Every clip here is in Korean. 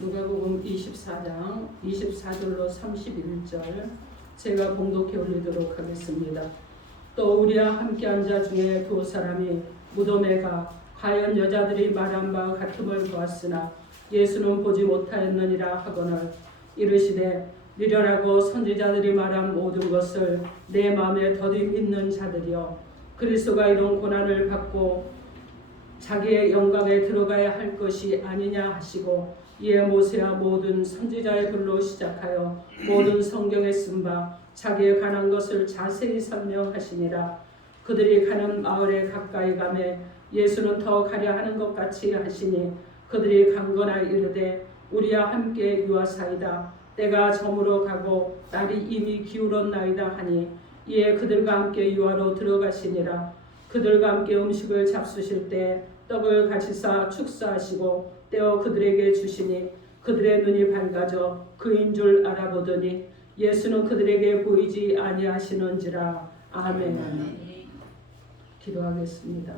누가복음 24장 24절로 31절 제가 봉독해 올리도록 하겠습니다. 또 우리와 함께한 자 중에 두 사람이 무덤에 가 과연 여자들이 말한 바와 같음을 보았으나 예수는 보지 못하였느니라 하거늘 이르시되 미련하고 선지자들이 말한 모든 것을 내 마음에 더디 믿는 자들이여 그리스도가 이런 고난을 받고 자기의 영광에 들어가야 할 것이 아니냐 하시고 이에 모세와 모든 선지자의 글로 시작하여 모든 성경에 쓴 바 자기의 관한 것을 자세히 설명하시니라. 그들이 가는 마을에 가까이 가매 예수는 더 가려 하는 것 같이 하시니 그들이 강건하 이르되 우리와 함께 유하사이다. 때가 저물어 가고 날이 이미 기울었나이다 하니 이에 그들과 함께 유하로 들어가시니라. 그들과 함께 음식을 잡수실 때 떡을 같이 쌓아 축사하시고 떼어 그들에게 주시니 그들의 눈이 밝아져 그인 줄 알아보더니 예수는 그들에게 보이지 아니하시는지라. 아멘. 기도하겠습니다.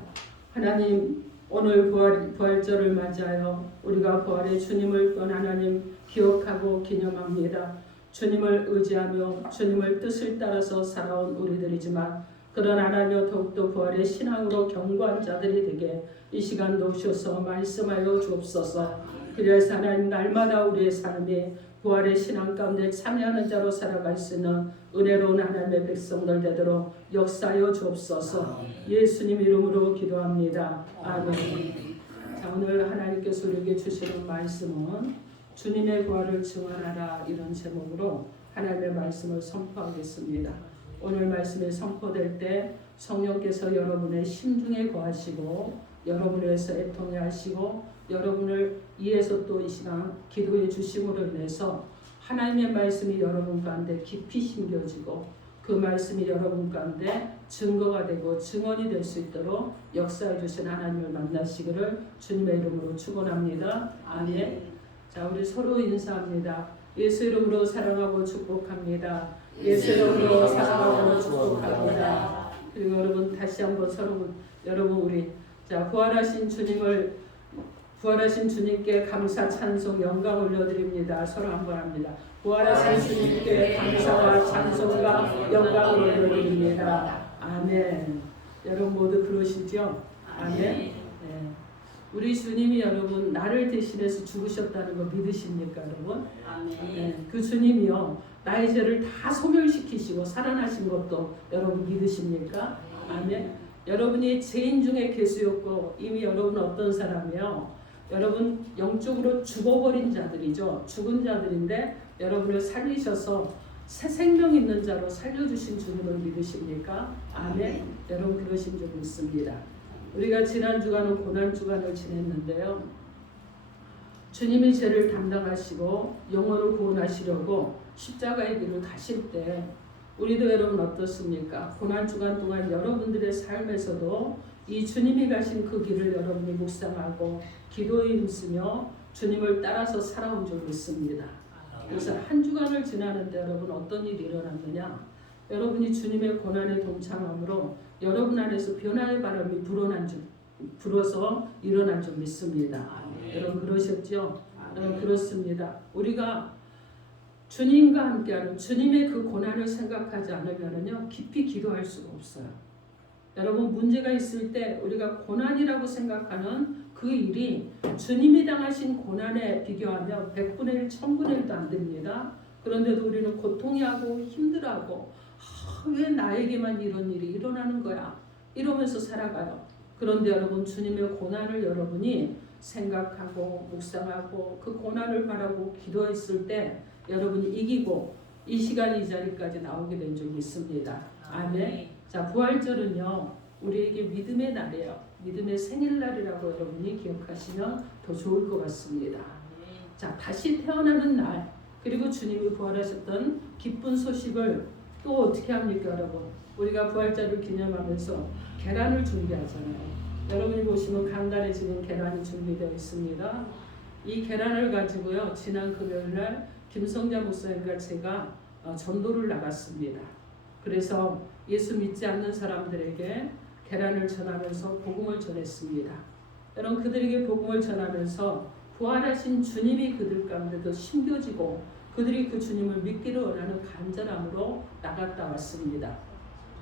하나님, 오늘 부활절을 맞아요. 우리가 부활의 주님을 또 하나님 기억하고 기념합니다. 주님을 의지하며 주님을 뜻을 따라서 살아온 우리들이지만 그런 하나님여 더욱더 부활의 신앙으로 견고한 자들이 되게 이 시간도 오셔서 말씀하여 주옵소서. 그래서 하나님 날마다 우리의 삶이 부활의 신앙 가운데 참여하는 자로 살아갈 수 있는 은혜로운 하나님의 백성들 되도록 역사하여 주옵소서. 예수님 이름으로 기도합니다. 아멘. 자, 오늘 하나님께서 우리에게 주시는 말씀은 주님의 부활을 증언하라 이런 제목으로 하나님의 말씀을 선포하겠습니다. 오늘 말씀이 선포될 때 성령께서 여러분의 심중에 거하시고 여러분을 위해서 애통해 하시고 여러분을 위해서 또 이 시간 기도해 주심으로 인해서 하나님의 말씀이 여러분 가운데 깊이 심겨지고 그 말씀이 여러분 가운데 증거가 되고 증언이 될 수 있도록 역사해 주신 하나님을 만나시기를 주님의 이름으로 축원합니다. 아멘. 자, 우리 서로 인사합니다. 예수 이름으로 사랑하고 축복합니다. 예수 이름으로 사랑하고 축복합니다. 그리고 여러분 다시 한번 서로 여러분 우리 자 부활하신 주님께 감사 찬송 영광 올려드립니다. 서로 한번 합니다. 부활하신 주님께 감사와 찬송과 영광을 올려드립니다. 아멘. 여러분 모두 그러시죠? 아멘. 네. 우리 주님이 여러분 나를 대신해서 죽으셨다는 거 믿으십니까, 여러분? 아멘. 네. 그 주님이요 나의 죄를 다 소멸시키시고 살아나신 것도 여러분 믿으십니까? 아멘. 여러분이 죄인 중에 괴수였고 이미 여러분 어떤 사람이요? 여러분 영적으로 죽어버린 자들이죠. 죽은 자들인데 여러분을 살리셔서 새 생명 있는 자로 살려주신 주님을 믿으십니까? 아멘. 여러분 그러신 줄 믿습니다. 우리가 지난 주간은 고난 주간을 지냈는데요. 주님이 죄를 담당하시고 영혼을 구원하시려고 십자가의 길을 가실 때 우리도 여러분 어떻습니까? 고난 주간 동안 여러분들의 삶에서도 이 주님이 가신 그 길을 여러분이 묵상하고 기도에 힘쓰며 주님을 따라서 살아온 줄 믿습니다. 그래서 한 주간을 지나는데 여러분 어떤 일이 일어났느냐? 여러분이 주님의 고난에 동참함으로 여러분 안에서 변화의 바람이 불어서 일어난 줄 믿습니다. 여러분 그러셨죠? 여러분 그렇습니다. 우리가 주님과 함께하는 주님의 그 고난을 생각하지 않으면요 깊이 기도할 수가 없어요. 여러분 문제가 있을 때 우리가 고난이라고 생각하는 그 일이 주님이 당하신 고난에 비교하면 100분의 1, 1000분의 1도 안 됩니다. 그런데도 우리는 고통해하고 힘들어하고 왜 나에게만 이런 일이 일어나는 거야? 이러면서 살아가요. 그런데 여러분 주님의 고난을 여러분이 생각하고 묵상하고 그 고난을 바라고 기도했을 때 여러분이 이기고 이 시간 이 자리까지 나오게 된 줄 믿습니다. 아멘. 자, 부활절은요 우리에게 믿음의 날이에요. 믿음의 생일날이라고 여러분이 기억하시면 더 좋을 것 같습니다. 자, 다시 태어나는 날 그리고 주님이 부활하셨던 기쁜 소식을 또 어떻게 합니까, 여러분? 우리가 부활절을 기념하면서 계란을 준비하잖아요. 여러분이 보시면 강단에 지금 계란이 준비되어 있습니다. 이 계란을 가지고요 지난 금요일날 김성자 목사님과 제가 전도를 나갔습니다. 그래서 예수 믿지 않는 사람들에게 계란을 전하면서 복음을 전했습니다. 여러분 그들에게 복음을 전하면서 부활하신 주님이 그들 가운데도 심겨지고 그들이 그 주님을 믿기를 원하는 간절함으로 나갔다 왔습니다.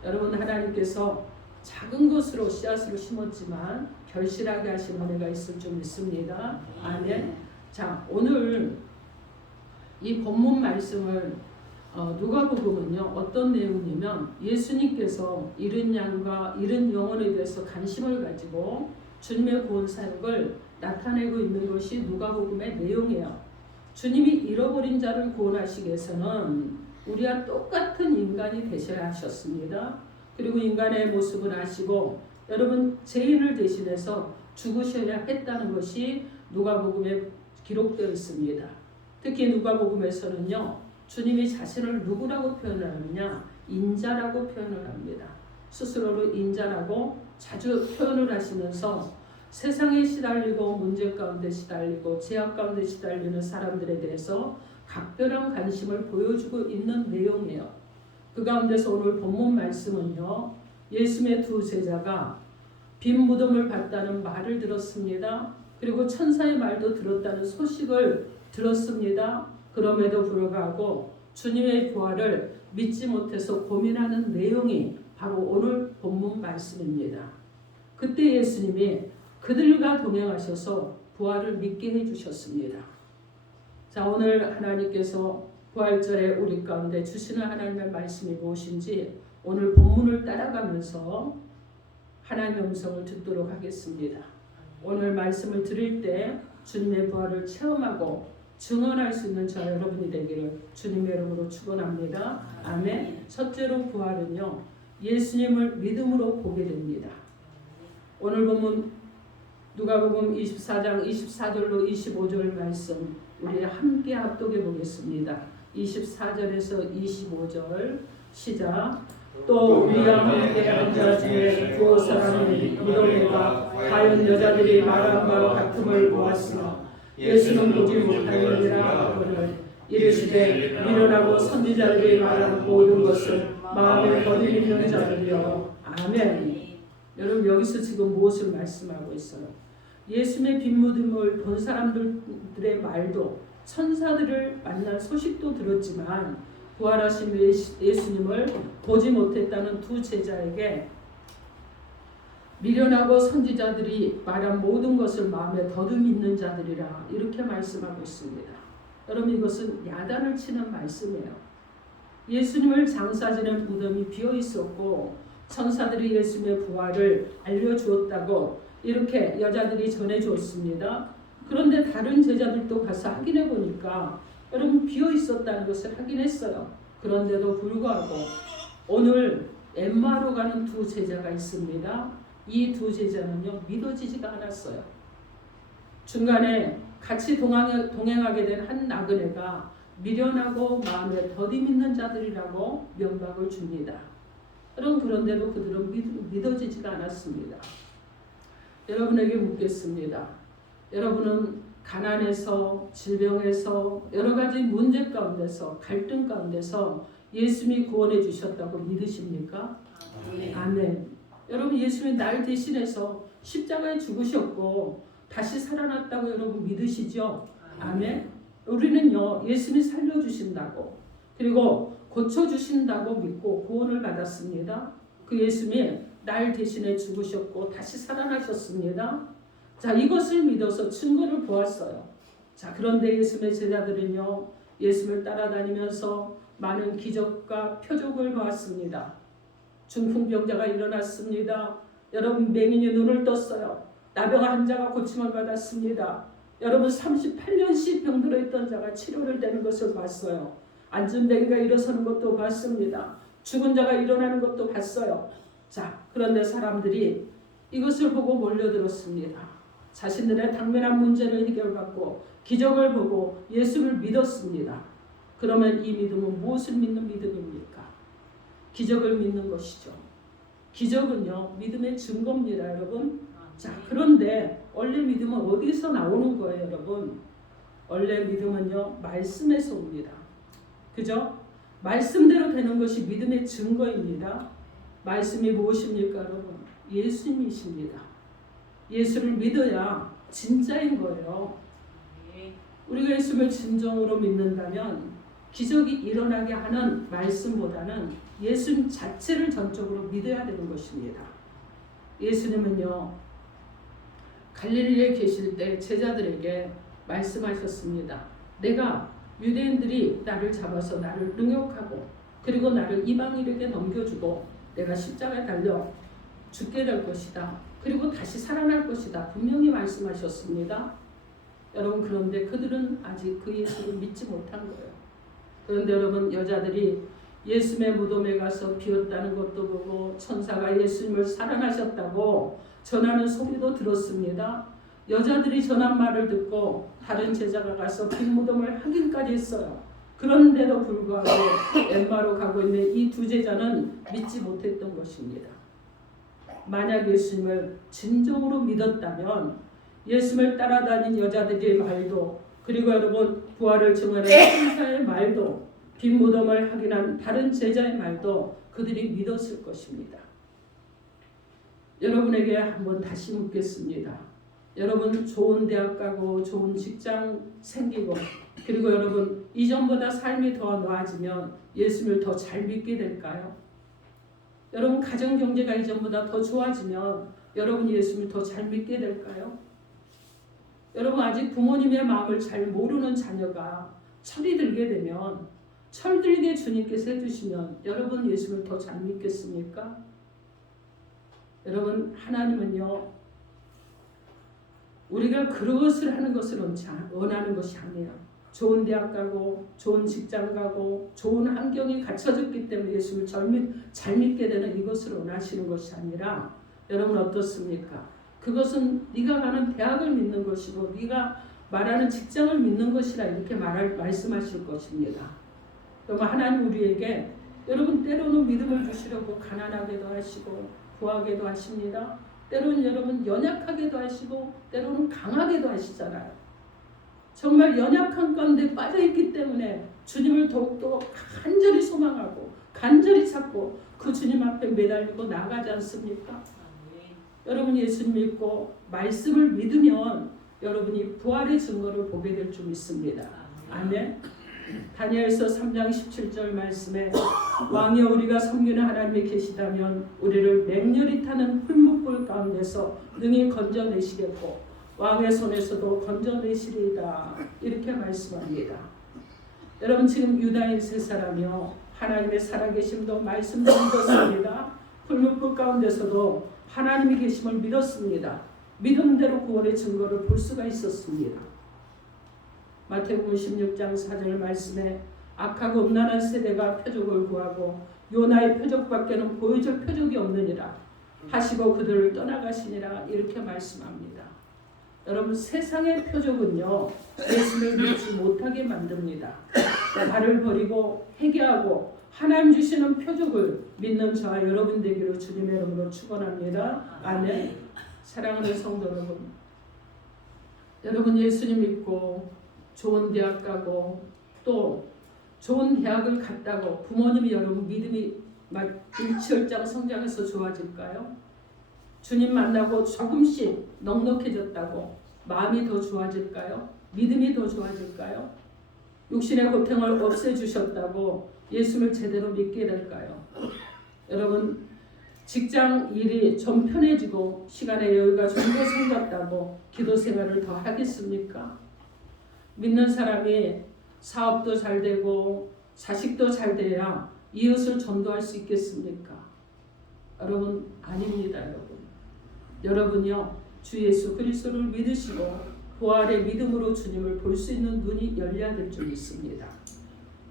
여러분, 하나님께서 작은 것으로 씨앗으로 심었지만 결실하게 하신 은혜가 있을 줄 믿습니다. 아멘. 자, 오늘 이 본문 말씀을 누가복음은요 어떤 내용이냐면 예수님께서 잃은 양과 잃은 영혼에 대해서 관심을 가지고 주님의 구원 사역을 나타내고 있는 것이 누가복음의 내용이에요. 주님이 잃어버린 자를 구원하시기 위해서는 우리와 똑같은 인간이 되셔야 하셨습니다. 그리고 인간의 모습을 아시고 여러분 죄인을 대신해서 죽으셔야 했다는 것이 누가복음에 기록되어 있습니다. 특히 누가복음에서는요 주님이 자신을 누구라고 표현을 하느냐, 인자라고 표현을 합니다. 스스로를 인자라고 자주 표현을 하시면서 세상에 시달리고 문제 가운데 시달리고 제약 가운데 시달리는 사람들에 대해서 각별한 관심을 보여주고 있는 내용이에요. 그 가운데서 오늘 본문 말씀은요 예수님의 두 제자가 빈 무덤을 봤다는 말을 들었습니다. 그리고 천사의 말도 들었다는 소식을 들었습니다. 그럼에도 불구하고 주님의 부활을 믿지 못해서 고민하는 내용이 바로 오늘 본문 말씀입니다. 그때 예수님이 그들과 동행하셔서 부활을 믿게 해주셨습니다. 자, 오늘 하나님께서 부활절에 우리 가운데 주시는 하나님의 말씀이 무엇인지 오늘 본문을 따라가면서 하나님의 음성을 듣도록 하겠습니다. 오늘 말씀을 들을 때 주님의 부활을 체험하고 증언할 수 있는 저 여러분이 되기를 주님의 이름으로 축원합니다. 아멘. 첫째로 부활은요 예수님을 믿음으로 보게 됩니다. 오늘 본문 누가복음 24장 24절로 25절 말씀 우리 함께 합독해 보겠습니다. 24절에서 25절 시작. 또 우리와 함께 앉아 중에 두 사람이 무덤에가 과연 여자들이 말한 바와 같음을 보았으나 예수는 보지 못하느니라 하거늘 이르시되 일어나고 선지자들이 말한 모든 것을 마음에 거듭있는 자들이여. 아멘. 여러분 여기서 지금 무엇을 말씀하고 있어요? 예수님의 빈 무덤을 본 사람들의 말도 천사들을 만난 소식도 들었지만 부활하신 예수님을 보지 못했다는 두 제자에게 미련하고 선지자들이 말한 모든 것을 마음에 더듬있는 자들이라 이렇게 말씀하고 있습니다. 여러분 이것은 야단을 치는 말씀이에요. 예수님을 장사지는 무덤이 비어 있었고 천사들이 예수님의 부활을 알려주었다고 이렇게 여자들이 전해주었습니다. 그런데 다른 제자들도 가서 확인해 보니까 여러분 비어 있었다는 것을 확인했어요. 그런데도 불구하고 오늘 엠마오로 가는 두 제자가 있습니다. 이 두 제자는요 믿어지지가 않았어요. 중간에 같이 동행하게 된 한 나그네가 미련하고 마음에 더디밌는 자들이라고 명박을 줍니다. 그런데도 그들은 믿어지지가 않았습니다. 여러분에게 묻겠습니다. 여러분은 가난에서 질병에서 여러 가지 문제 가운데서 갈등 가운데서 예수님이 구원해 주셨다고 믿으십니까? 아멘. 여러분 예수님이 날 대신해서 십자가에 죽으셨고 다시 살아났다고 여러분 믿으시죠? 아멘. 우리는요 예수님이 살려주신다고 그리고 고쳐주신다고 믿고 구원을 받았습니다. 그 예수님이 날 대신해 죽으셨고 다시 살아나셨습니다. 자, 이것을 믿어서 증거를 보았어요. 자, 그런데 예수님의 제자들은요 예수님을 따라다니면서 많은 기적과 표적을 보았습니다. 중풍병자가 일어났습니다. 여러분 맹인이 눈을 떴어요. 나병 환자가 고침을 받았습니다. 여러분 38년씩 병들어 있던 자가 치료를 되는 것을 봤어요. 앉은 맹인가 일어서는 것도 봤습니다. 죽은 자가 일어나는 것도 봤어요. 자, 그런데 사람들이 이것을 보고 몰려들었습니다. 자신들의 당면한 문제를 해결받고 기적을 보고 예수를 믿었습니다. 그러면 이 믿음은 무엇을 믿는 믿음입니까? 기적을 믿는 것이죠. 기적은요 믿음의 증거입니다, 여러분. 자, 그런데 원래 믿음은 어디서 나오는 거예요, 여러분? 원래 믿음은요 말씀에서 옵니다. 그죠? 말씀대로 되는 것이 믿음의 증거입니다. 말씀이 무엇입니까, 여러분? 예수님이십니다. 예수를 믿어야 진짜인 거예요. 우리가 예수님을 진정으로 믿는다면 기적이 일어나게 하는 말씀보다는 예수님 자체를 전적으로 믿어야 되는 것입니다. 예수님은요, 갈릴리에 계실 때 제자들에게 말씀하셨습니다. 내가 유대인들이 나를 잡아서 나를 능욕하고 그리고 나를 이방인에게 넘겨주고 내가 십자가에 달려 죽게 될 것이다. 그리고 다시 살아날 것이다. 분명히 말씀하셨습니다. 여러분, 그런데 그들은 아직 그 예수를 믿지 못한 거예요. 그런데 여러분, 여자들이 예수님의 무덤에 가서 비었다는 것도 보고 천사가 예수님을 살아나셨다고 전하는 소리도 들었습니다. 여자들이 전한 말을 듣고 다른 제자가 가서 빈 무덤을 확인까지 했어요. 그런데도 불구하고 엠마로 가고 있는 이 두 제자는 믿지 못했던 것입니다. 만약 예수님을 진정으로 믿었다면 예수님을 따라다닌 여자들의 말도, 그리고 여러분 부활을 증언한 천사의 말도, 빈 무덤을 확인한 다른 제자의 말도 그들이 믿었을 것입니다. 여러분에게 한번 다시 묻겠습니다. 여러분, 좋은 대학 가고 좋은 직장 생기고 그리고 여러분 이전보다 삶이 더 나아지면 예수님을 더 잘 믿게 될까요? 여러분, 가정 경제가 이전보다 더 좋아지면 여러분 예수님을 더 잘 믿게 될까요? 여러분, 아직 부모님의 마음을 잘 모르는 자녀가 철이 들게 되면, 철들게 주님께서 해주시면 여러분 예수님을 더 잘 믿겠습니까? 여러분, 하나님은요, 우리가 그것을 하는 것을 원하는 것이 아니에요. 좋은 대학 가고 좋은 직장 가고 좋은 환경이 갖춰졌기 때문에 예수를 잘 믿게 되는 이것을 원하시는 것이 아니라, 여러분 어떻습니까? 그것은 네가 가는 대학을 믿는 것이고 네가 말하는 직장을 믿는 것이라 이렇게 말씀하실 것입니다. 여러분, 하나님 우리에게 여러분 때로는 믿음을 주시려고 가난하게도 하시고 부하게도 하십니다. 때로는 여러분 연약하게도 하시고 때로는 강하게도 하시잖아요. 정말 연약한 가운데 빠져있기 때문에 주님을 더욱더 간절히 소망하고 간절히 찾고 그 주님 앞에 매달리고 나가지 않습니까? 여러분, 예수님 믿고 말씀을 믿으면 여러분이 부활의 증거를 보게 될 줄 믿습니다. 아멘. 다니엘서 3장 17절 말씀에 왕이여 우리가 섬기는 하나님이 계시다면 우리를 맹렬히 타는 풀무불 가운데서 능히 건져내시겠고 왕의 손에서도 건져내시리이다. 이렇게 말씀합니다. 여러분, 지금 유다인 세 사람이요 하나님의 살아계심도 말씀도 믿었습니다. 풀무불 가운데서도 하나님이 계심을 믿었습니다. 믿음대로 구원의 증거를 볼 수가 있었습니다. 마태복음 16장 4절 말씀에 악하고 음란한 세대가 표적을 구하고 요나의 표적밖에는 보여줄 표적이 없느니라 하시고 그들을 떠나가시니라 이렇게 말씀합니다. 여러분, 세상의 표적은요 예수를 믿지 못하게 만듭니다. 발을 버리고 회개하고 하나님 주시는 표적을 믿는 저와 여러분 되기로 주님의 이름으로 축원합니다. 아멘. 사랑하는 성도 여러분, 여러분 예수님 믿고 좋은 대학 가고 또 좋은 대학을 갔다고 부모님이 여러분 믿음이 막 일치월장 성장해서 좋아질까요? 주님 만나고 조금씩 넉넉해졌다고 마음이 더 좋아질까요? 믿음이 더 좋아질까요? 육신의 고통을 없애주셨다고 예수를 제대로 믿게 될까요? 여러분, 직장 일이 좀 편해지고 시간의 여유가 좀 더 생겼다고 기도 생활을 더 하겠습니까? 믿는 사람이 사업도 잘 되고 자식도 잘 돼야 이웃을 전도할 수 있겠습니까? 여러분, 아닙니다. 여러분요 주 예수 그리스도를 믿으시고 부활의 믿음으로 주님을 볼 수 있는 눈이 열려야 될 줄 믿습니다.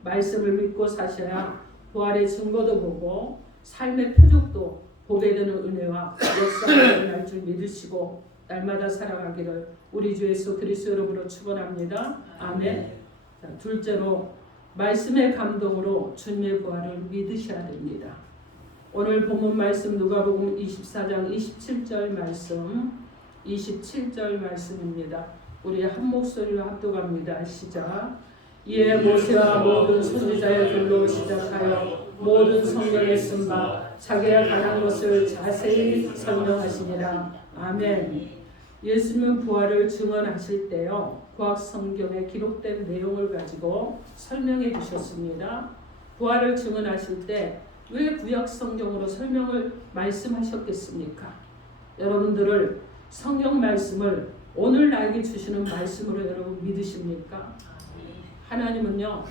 말씀을 믿고 사셔야 부활의 증거도 보고 삶의 표적도 보게 되는 은혜와 역사가 일어날 줄 믿으시고 날마다 살아가기를 우리 주 예수 그리스도 이름으로 축원합니다. 아멘. 자, 둘째로 말씀의 감동으로 주님의 부활을 믿으셔야 됩니다. 오늘 본문 말씀 누가복음 24장 27절 말씀 27절 말씀입니다. 우리 한 목소리로 합독합니다. 시작. 이에 모세와 모든 선지자의 글로 시작하여 모든 성경에 쓴 바 자기가 가난 것을 자세히 설명하시니라. 아멘. 예수님은 부활을 증언하실 때요, 구약 성경에 기록된 내용을 가지고 설명해 주셨습니다. 부활을 증언하실 때 왜 구약 성경으로 설명을 말씀하셨겠습니까? 여러분들을 성경 말씀을 오늘 나에게 주시는 말씀으로 여러분 믿으십니까? 하나님은요,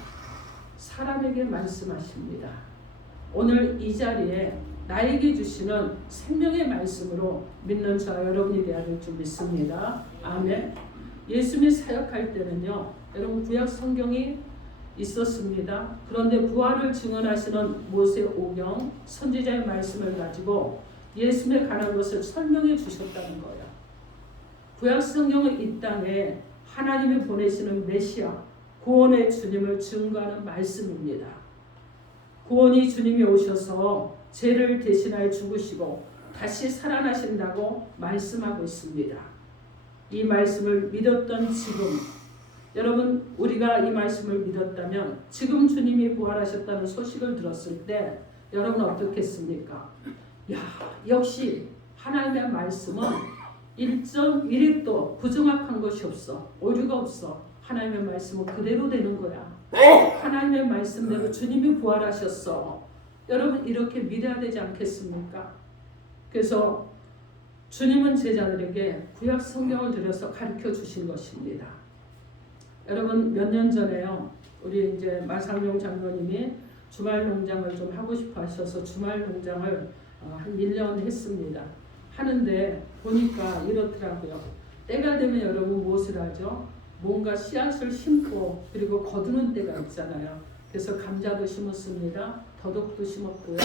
사람에게 말씀하십니다. 오늘 이 자리에 나에게 주시는 생명의 말씀으로 믿는 저와 여러분이 되어야 될 줄 믿습니다. 아멘. 예수님이 사역할 때는요, 여러분 구약 성경이 있었습니다. 그런데 부활을 증언하시는 모세 오경 선지자의 말씀을 가지고 예수님에 관한 것을 설명해 주셨다는 거예요. 구약 성경은 이 땅에 하나님이 보내시는 메시아, 구원의 주님을 증거하는 말씀입니다. 구원이 주님이 오셔서 죄를 대신하여 죽으시고 다시 살아나신다고 말씀하고 있습니다. 이 말씀을 믿었던 지금, 여러분 우리가 이 말씀을 믿었다면 지금 주님이 부활하셨다는 소식을 들었을 때 여러분 어떻겠습니까? 야, 역시 하나님의 말씀은 1.1도 부정확한 것이 없어. 오류가 없어. 하나님의 말씀은 그대로 되는 거야. 하나님의 말씀대로 주님이 부활하셨어. 여러분 이렇게 믿어야 되지 않겠습니까? 그래서 주님은 제자들에게 구약 성경을 들여서 가르쳐 주신 것입니다. 여러분 몇 년 전에요, 우리 이제 마상용 장로님이 주말 농장을 좀 하고 싶어 하셔서 주말 농장을 한 1년 했습니다. 하는데 보니까 이렇더라고요. 때가 되면 여러분 무엇을 하죠? 뭔가 씨앗을 심고 그리고 거두는 때가 있잖아요. 그래서 감자도 심었습니다. 더덕도 심었고요.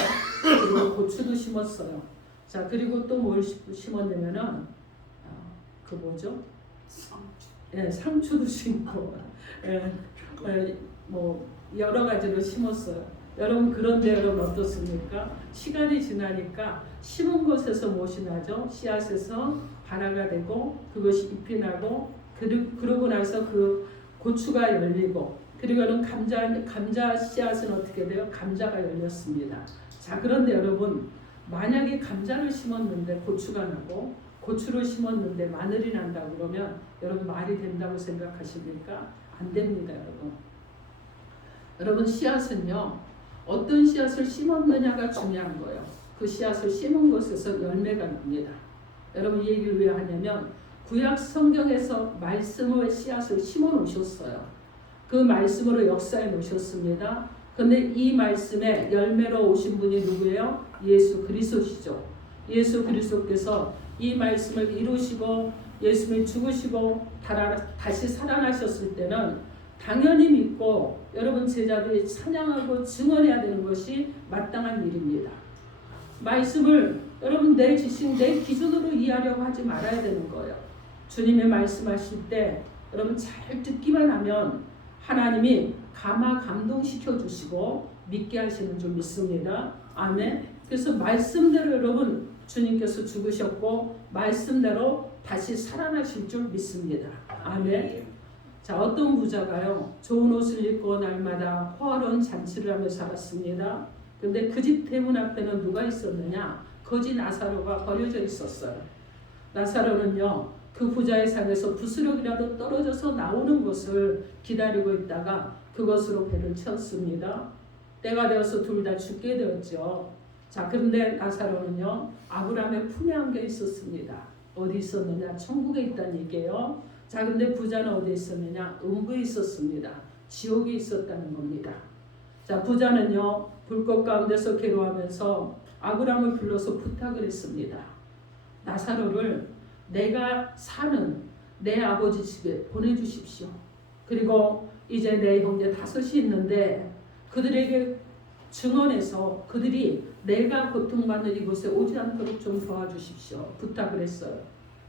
그리고 고추도 심었어요. 자, 그리고 또 뭘 심었냐면은 그 뭐죠? 예, 상추도 심고, 뭐 여러 가지로 심었어요. 여러분 그런데 여러분 어떻습니까? 시간이 지나니까 심은 것에서 무엇이 나죠? 씨앗에서 발화가 되고 그것이 잎이 나고 그러고 나서 그 고추가 열리고 그리고 감자 씨앗은 어떻게 돼요? 감자가 열렸습니다. 자, 그런데 여러분 만약에 감자를 심었는데 고추가 나고 고추를 심었는데 마늘이 난다 그러면 여러분 말이 된다고 생각하십니까? 안 됩니다, 여러분. 여러분 씨앗은요, 어떤 씨앗을 심었느냐가 중요한 거예요. 그 씨앗을 심은 것에서 열매가 납니다. 여러분 이 얘기를 왜 하냐면 구약 성경에서 말씀의 씨앗을 심어 놓으셨어요. 그 말씀으로 역사해 놓으셨습니다. 그런데 이 말씀에 열매로 오신 분이 누구예요? 예수 그리스도시죠. 예수 그리스도께서 이 말씀을 이루시고 예수님이 죽으시고 다시 살아나셨을 때는 당연히 믿고 여러분 제자들이 찬양하고 증언해야 되는 것이 마땅한 일입니다. 말씀을 여러분 내 지식, 내 기준으로 이해하려고 하지 말아야 되는 거예요. 주님이 말씀하실 때 여러분 잘 듣기만 하면 하나님이 감동시켜 주시고 믿게 하시는 줄 믿습니다. 아멘. 그래서 말씀대로 여러분 주님께서 죽으셨고 말씀대로 다시 살아나실 줄 믿습니다. 아멘. 자, 어떤 부자가요, 좋은 옷을 입고 날마다 호화로운 잔치를 하며 살았습니다. 근데 그 집 대문 앞에는 누가 있었느냐? 거지 나사로가 버려져 있었어요. 나사로는요, 그 부자의 상에서 부스럭이라도 떨어져서 나오는 것을 기다리고 있다가 그것으로 배를 채웠습니다. 때가 되어서 둘 다 죽게 되었죠. 자, 그런데 나사로는요, 아브라함의 품에 안겨 있었습니다. 어디 있었느냐? 천국에 있다는 얘기예요. 자, 근데 부자는 어디 있었느냐? 음부에 있었습니다. 지옥에 있었다는 겁니다. 자, 부자는요, 불꽃 가운데서 괴로워하면서 아브라함을 불러서 부탁을 했습니다. 나사로를 내가 사는 내 아버지 집에 보내주십시오. 그리고 이제 내 형제 5이 있는데 그들에게 증언해서 그들이 내가 고통받는 이곳에 오지 않도록 좀 도와주십시오. 부탁을 했어요.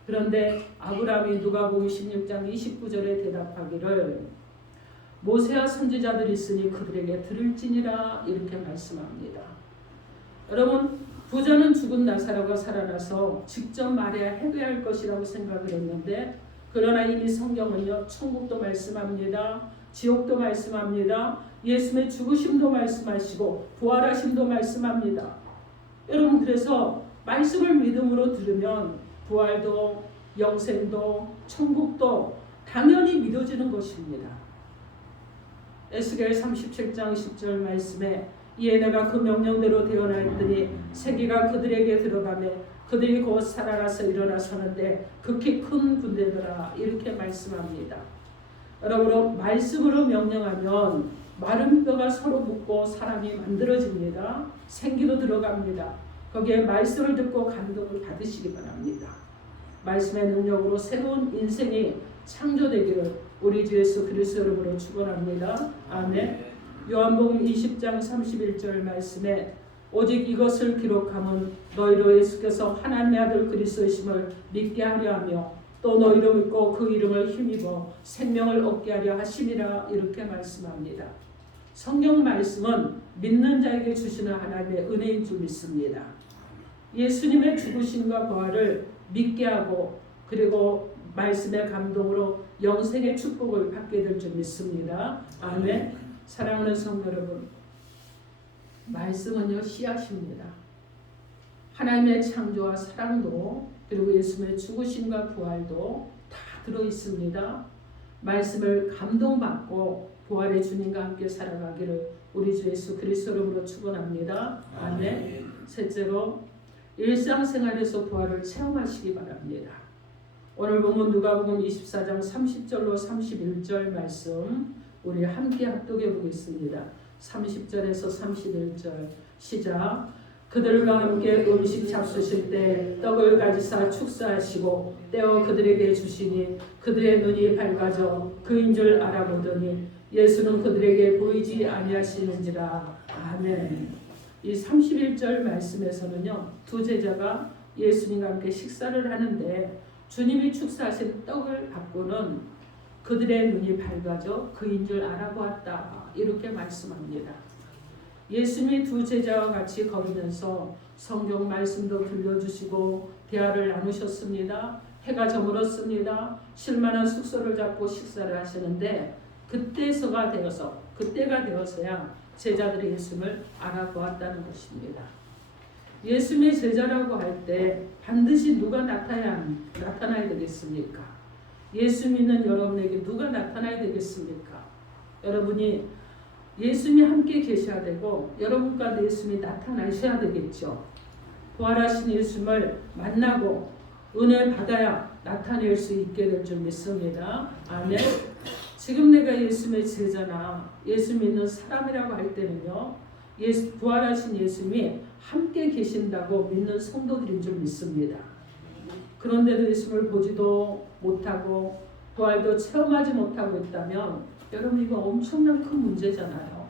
그런데 아브라함이 누가복음 16장 29절에 대답하기를 모세와 선지자들이 있으니 그들에게 들을지니라 이렇게 말씀합니다. 여러분 부자는 죽은 나사로가 살아나서 직접 말해야 해결할 것이라고 생각을 했는데 그러나 이미 성경은요 천국도 말씀합니다. 지옥도 말씀합니다. 예수님의 죽으심도 말씀하시고 부활하심도 말씀합니다. 여러분 그래서 말씀을 믿음으로 들으면 부활도 영생도 천국도 당연히 믿어지는 것입니다. 에스겔 37장 10절 말씀에 이에 내가 그 명령대로 되어나있더니 세기가 그들에게 들어가매 그들이 곧 살아나서 일어나서는데 극히 큰 군대더라 이렇게 말씀합니다. 여러분 말씀으로 명령하면 마른 뼈가 서로 붙고 사람이 만들어집니다. 생기도 들어갑니다. 거기에 말씀을 듣고 감동을 받으시기 바랍니다. 말씀의 능력으로 새로운 인생이 창조되기를 우리 주 예수 그리스도 이름으로 축원합니다. 아멘. 요한복음 20장 31절 말씀에 오직 이것을 기록함은 너희로 예수께서 하나님의 아들 그리스도이심을 믿게 하려 하며 또 너희로 믿고 그 이름을 힘입어 생명을 얻게 하려 하심이라 이렇게 말씀합니다. 성경 말씀은 믿는 자에게 주시는 하나님의 은혜인 줄 믿습니다. 예수님의 죽으심과 부활을 믿게 하고 그리고 말씀의 감동으로 영생의 축복을 받게 될 줄 믿습니다. 아멘. 사랑하는 성도 여러분, 말씀은요 씨앗입니다. 하나님의 창조와 사랑도 그리고 예수님의 죽으심과 부활도 다 들어있습니다. 말씀을 감동받고 부활의 주님과 함께 살아가기를 우리 주 예수 그리스도 이름으로 축원합니다. 아멘. 셋째로 일상생활에서 부활을 체험하시기 바랍니다. 오늘 보면 누가복음 24장 30절로 31절 말씀 우리 함께 합독해 보겠습니다. 30절에서 31절 시작. 그들과 함께 음식 잡수실 때 떡을 가지사 축사하시고 떼어 그들에게 주시니 그들의 눈이 밝아져 그인 줄 알아보더니 예수는 그들에게 보이지 아니하시는지라. 아멘. 이 31절 말씀에서는요 두 제자가 예수님과 함께 식사를 하는데 주님이 축사하신 떡을 받고는 그들의 눈이 밝아져 그인 줄 알아보았다 이렇게 말씀합니다. 예수님이 두 제자와 같이 걸으면서 성경 말씀도 들려주시고 대화를 나누셨습니다. 해가 저물었습니다. 쉴만한 숙소를 잡고 식사를 하시는데 그때가 되어서야 제자들이 예수님을 알아보았다는 것입니다. 예수님의 제자라고 할 때 반드시 누가 나타나야 되겠습니까? 예수 믿는 여러분에게 누가 나타나야 되겠습니까? 여러분이 예수님이 함께 계셔야 되고 여러분 가운데 예수님이 나타나셔야 되겠죠. 부활하신 예수님을 만나고 은혜를 받아야 나타낼 수 있게 될 줄 믿습니다. 아멘. 지금 내가 예수님의 제자나 예수 믿는 사람이라고 할 때는요 부활하신 예수님이 함께 계신다고 믿는 성도들인 줄 믿습니다. 그런데도 예수님을 보지도 못하고 부활도 체험하지 못하고 있다면 여러분 이거 엄청난 큰 문제잖아요.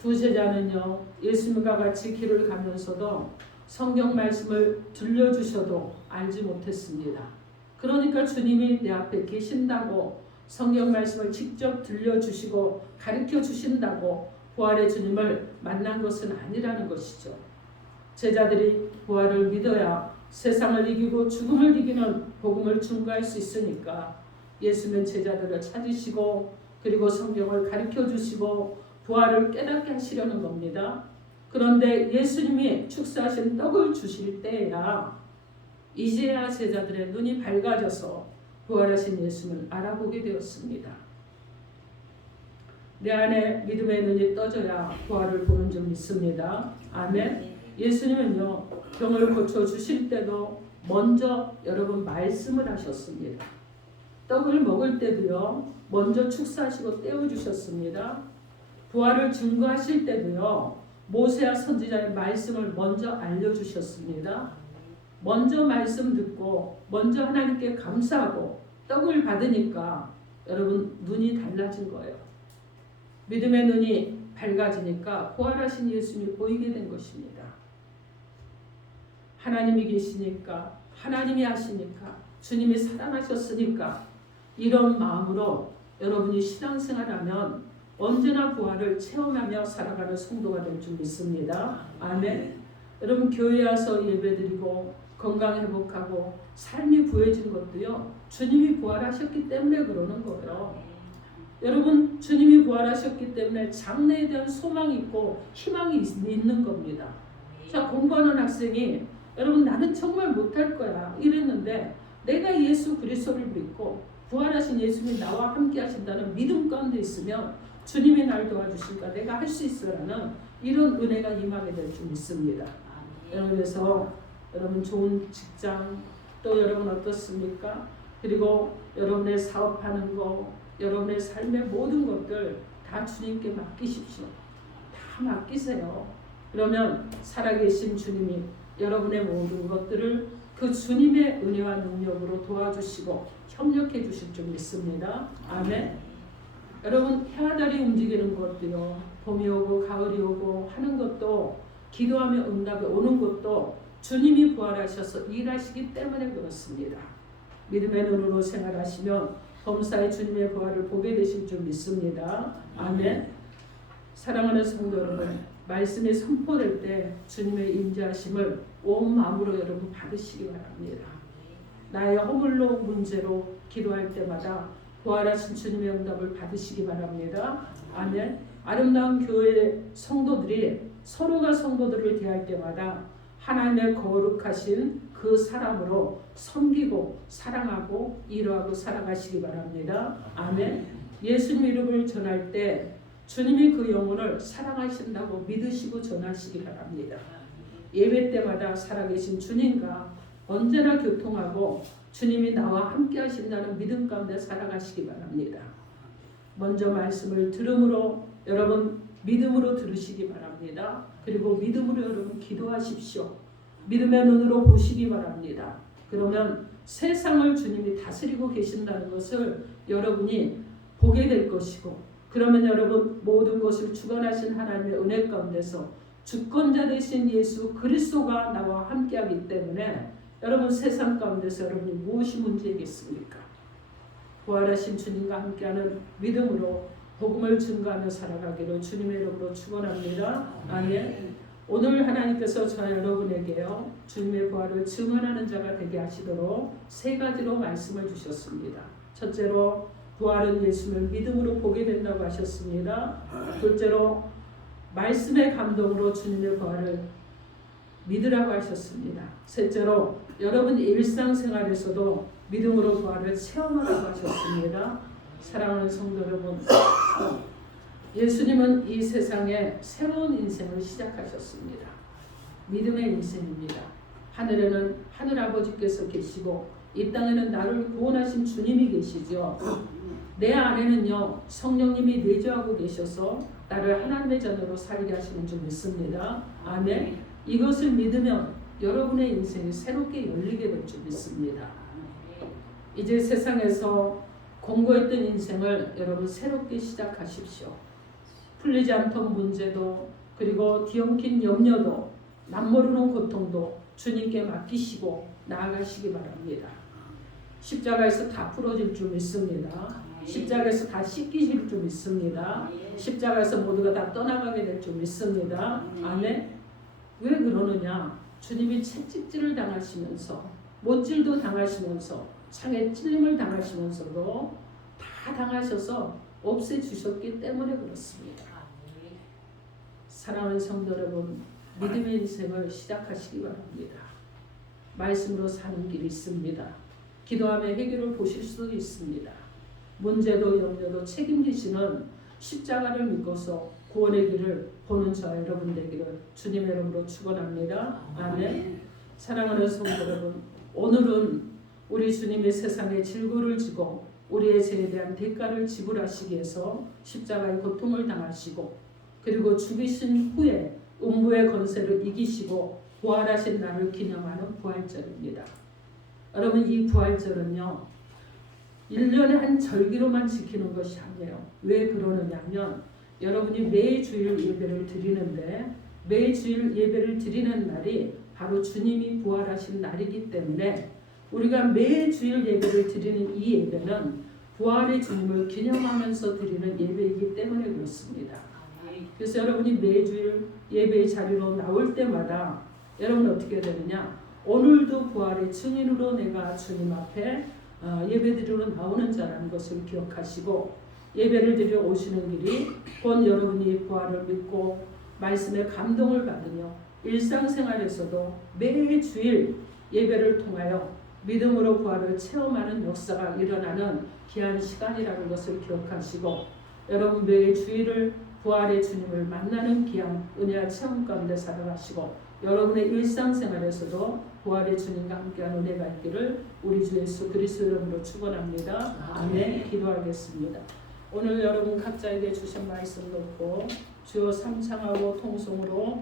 두 제자는요 예수님과 같이 길을 가면서도 성경 말씀을 들려주셔도 알지 못했습니다. 그러니까 주님이 내 앞에 계신다고 성경 말씀을 직접 들려주시고 가르쳐 주신다고 부활의 주님을 만난 것은 아니라는 것이죠. 제자들이 부활을 믿어야 세상을 이기고 죽음을 이기는 복음을 증거할 수 있으니까 예수님은 제자들을 찾으시고 그리고 성경을 가르쳐 주시고 부활을 깨닫게 하시려는 겁니다. 그런데 예수님이 축사하신 떡을 주실 때야 이제야 제자들의 눈이 밝아져서 부활하신 예수님을 알아보게 되었습니다. 내 안에 믿음의 눈이 떠져야 부활을 보는 줄 믿습니다. 아멘. 예수님은요 병을 고쳐 주실 때도 먼저 여러분 말씀을 하셨습니다. 떡을 먹을 때도요 먼저 축사하시고 떼어 주셨습니다. 부활을 증거하실 때도요 모세와 선지자의 말씀을 먼저 알려주셨습니다. 먼저 말씀 듣고 먼저 하나님께 감사하고 떡을 받으니까 여러분 눈이 달라진 거예요. 믿음의 눈이 밝아지니까 부활하신 예수님이 보이게 된 것입니다. 하나님이 계시니까 하나님이 하시니까 주님이 살아나셨으니까 이런 마음으로 여러분이 신앙생활하면 언제나 부활을 체험하며 살아가는 성도가 될 줄 믿습니다. 아멘. 여러분 교회에 와서 예배드리고 건강 회복하고 삶이 부해진 것도요 주님이 부활하셨기 때문에 그러는 거예요. 여러분 주님이 부활하셨기 때문에 장래에 대한 소망이 있고 희망이 있는 겁니다. 자 공부하는 학생이 여러분 나는 정말 못할 거야 이랬는데 내가 예수 그리스도를 믿고 부활하신 예수님이 나와 함께 하신다는 믿음 가운데 있으면 주님이 날 도와주실까 내가 할 수 있으라는 이런 은혜가 임하게 될 줄 믿습니다. 그래서 여러분 좋은 직장 또 여러분 어떻습니까? 그리고 여러분의 사업하는 거 여러분의 삶의 모든 것들 다 주님께 맡기십시오. 다 맡기세요. 그러면 살아계신 주님이 여러분의 모든 것들을 그 주님의 은혜와 능력으로 도와주시고 협력해 주실 줄 믿습니다. 아멘. 여러분 해와 달이 움직이는 것도요. 봄이 오고 가을이 오고 하는 것도 기도하며 응답이 오는 것도 주님이 부활하셔서 일하시기 때문에 그렇습니다. 믿음의 눈으로 생활하시면 범사에 주님의 부활을 보게 되실 줄 믿습니다. 아멘. 사랑하는 성도 여러분, 말씀이 선포될 때 주님의 임재하심을 온 마음으로 여러분 받으시기 바랍니다. 나의 허물로 문제로 기도할 때마다 부활하신 주님의 응답을 받으시기 바랍니다. 아멘. 아름다운 교회 성도들이 서로가 성도들을 대할 때마다 하나님의 거룩하신 그 사람으로 섬기고 사랑하고 이루하고 살아가시기 바랍니다. 아멘. 예수님 이름을 전할 때 주님이 그 영혼을 사랑하신다고 믿으시고 전하시기 바랍니다. 예배 때마다 살아계신 주님과 언제나 교통하고 주님이 나와 함께 하신다는 믿음 가운데 살아가시기 바랍니다. 먼저 말씀을 들음으로 여러분 믿음으로 들으시기 바랍니다. 그리고 믿음으로 여러분 기도하십시오. 믿음의 눈으로 보시기 바랍니다. 그러면 세상을 주님이 다스리고 계신다는 것을 여러분이 보게 될 것이고 그러면 여러분 모든 것을 주관하신 하나님의 은혜 가운데서 주권자 되신 예수 그리스도가 나와 함께하기 때문에 여러분 세상 가운데서 여러분이 무엇이 문제이겠습니까? 부활하신 주님과 함께하는 믿음으로 복음을 증거하며 살아가기를 주님의 이름으로 축원합니다. 아멘. 오늘 하나님께서 저 여러분에게요 주님의 부활을 증언하는 자가 되게 하시도록 세 가지로 말씀을 주셨습니다. 첫째로 부활은 예수를 믿음으로 보게 된다고 하셨습니다. 둘째로 말씀의 감동으로 주님의 부활을 믿으라고 하셨습니다. 셋째로 여러분 일상생활에서도 믿음으로 부활을 체험하라고 하셨습니다. 사랑하는 성도 여러분, 예수님은 이 세상에 새로운 인생을 시작하셨습니다. 믿음의 인생입니다. 하늘에는 하늘아버지께서 계시고 이 땅에는 나를 구원하신 주님이 계시죠. 내 안에는요 성령님이 내주하고 계셔서 나를 하나님의 자녀로 살게 하시는 줄 믿습니다. 아멘. 이것을 믿으면 여러분의 인생이 새롭게 열리게 될 줄 믿습니다. 이제 세상에서 공고했던 인생을 여러분 새롭게 시작하십시오. 풀리지 않던 문제도 그리고 뒤엉킨 염려도 남모르는 고통도 주님께 맡기시고 나아가시기 바랍니다. 십자가에서 다 풀어질 줄 믿습니다. 십자가에서 다 씻기실 줄 믿습니다. 십자가에서 모두가 다 떠나가게 될 줄 믿습니다. 아멘. 왜 그러느냐? 주님이 채찍질을 당하시면서 못질도 당하시면서 창에 찔림을 당하시면서도 다 당하셔서 없애주셨기 때문에 그렇습니다. 사랑하는 성도 여러분, 믿음의 인생을 시작하시기 바랍니다. 말씀으로 사는 길이 있습니다. 기도하며 해결을 보실 수도 있습니다. 문제도 염려도 책임지시는 십자가를 믿고서 구원의 길을 보는 저 여러분 되기를 주님의 이름으로 축원합니다. 아멘. 사랑하는 성도 여러분, 오늘은 우리 주님이 세상에 질고를 지고 우리의 죄에 대한 대가를 지불하시기 위해서 십자가의 고통을 당하시고 그리고 죽이신 후에 음부의 권세를 이기시고 부활하신 날을 기념하는 부활절입니다. 여러분 이 부활절은요 1년에 한 절기로만 지키는 것이 아니에요. 왜 그러느냐 하면 여러분이 매주일 예배를 드리는데 매주일 예배를 드리는 날이 바로 주님이 부활하신 날이기 때문에 우리가 매주일 예배를 드리는 이 예배는 부활의 주님을 기념하면서 드리는 예배이기 때문에 그렇습니다. 그래서 여러분이 매주일 예배의 자리로 나올 때마다 여러분 어떻게 되느냐? 오늘도 부활의 증인으로 내가 주님 앞에 예배드리러 나오는 자라는 것을 기억하시고 예배를 드리러 오시는 길이 곧 여러분이 부활을 믿고 말씀의 감동을 받으며 일상생활에서도 매주일 예배를 통하여 믿음으로 부활을 체험하는 역사가 일어나는 귀한 시간이라는 것을 기억하시고 여러분 매일 주일을 부활의 주님을 만나는 귀한 은혜와 체험 가운데 살아가시고 여러분의 일상생활에서도 부활의 주님과 함께한 은혜가 있기를 우리 주 예수 그리스도 이름으로 축원합니다. 아멘. 기도하겠습니다. 오늘 여러분 각자에게 주신 말씀 놓고 주여 삼창하고 통성으로